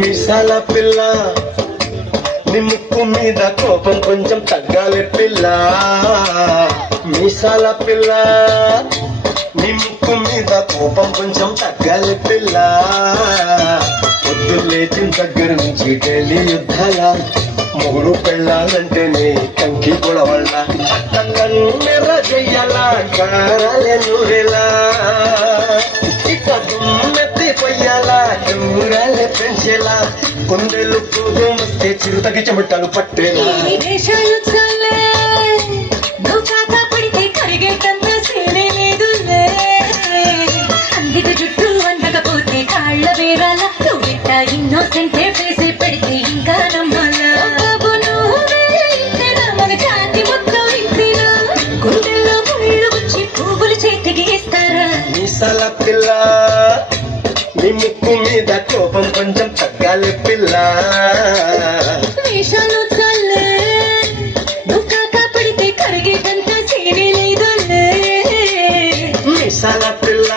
మిసాల పిల్ల నీ ముక్కు మీద కోపం కొంచెం తగ్గాలి పిల్ల. మీసాల పిల్ల నీ ముక్కు మీద కోపం కొంచెం తగ్గాలి పిల్ల. పొద్దు లేచిన దగ్గర నుంచి ఢిల్లీ యుద్ధాల మొగుడు పెళ్ళాలంటేనే కంకి గొడవల్ల కన్నెర చెయ్యాలా కారాలే నూరేలా ఇక దుమ్మెత్తి పొయ్యాలా దూరాలే పెంచేలా కొండెలు పూగం వస్తే చిరుతకి చెమటలు పట్టేలా. జుట్టు వండకపోతే కాళ్ళ వేరాల ఇన్నోసెంటే వేసి పెడితే ఇంకా నమ్మాలా. మన చాంది మొత్తం వింతేనా గుండెల్లో ముళ్ళు వచ్చి పువ్వులు చేతికి ఇస్తారా. మీసాల పిల్ల నీ ముక్కు మీద కోపం కొంచెం తగ్గాలి పిల్ల. వేషాలు చల్లే నువ్వు కాకా పడితే కరిగేటంత సీనే లేదులే. మీసాల పిల్ల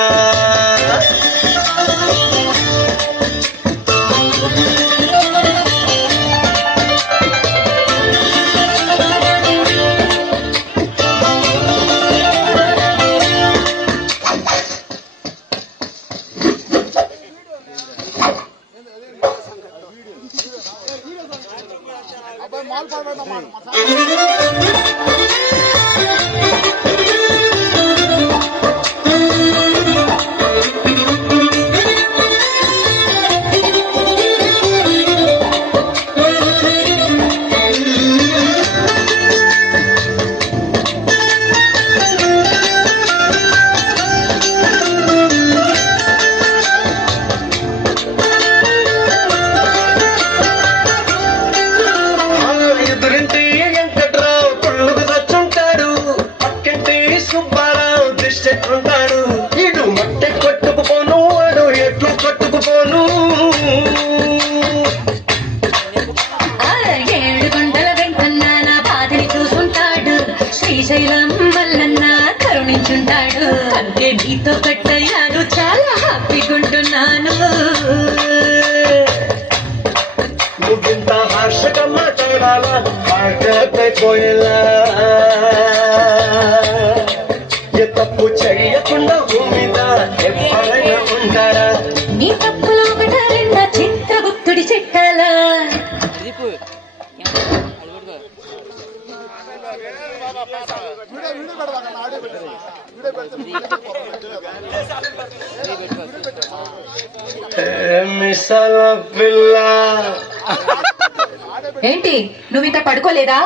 ఉంటాడు. ఇడు మట్టె కొట్టుకుపోను వాడు ఎట్లు కొట్టుకుపోను. 7 గంటల వెంటన్న నా బాధని చూసుంటాడు. శ్రీశైలం వల్లన్న కరుణించుంటాడు. అంటే నీతో కట్టయ్యాను చాలా హ్యాపీగుంటున్నాను. నువ్వింత హార్షగా మాట్లాడాలా పోయేలా. తప్పు చెయ్యకుండా భూమిద ఎప్పుడైనా ఉంటారా. నీ తప్పులో ఒకట రెండ చిత్రగుప్తుడి చెట్టాలా. మిసాల పిల్ల ఏంటి నువ్వు ఇంకా పడుకోలేదా?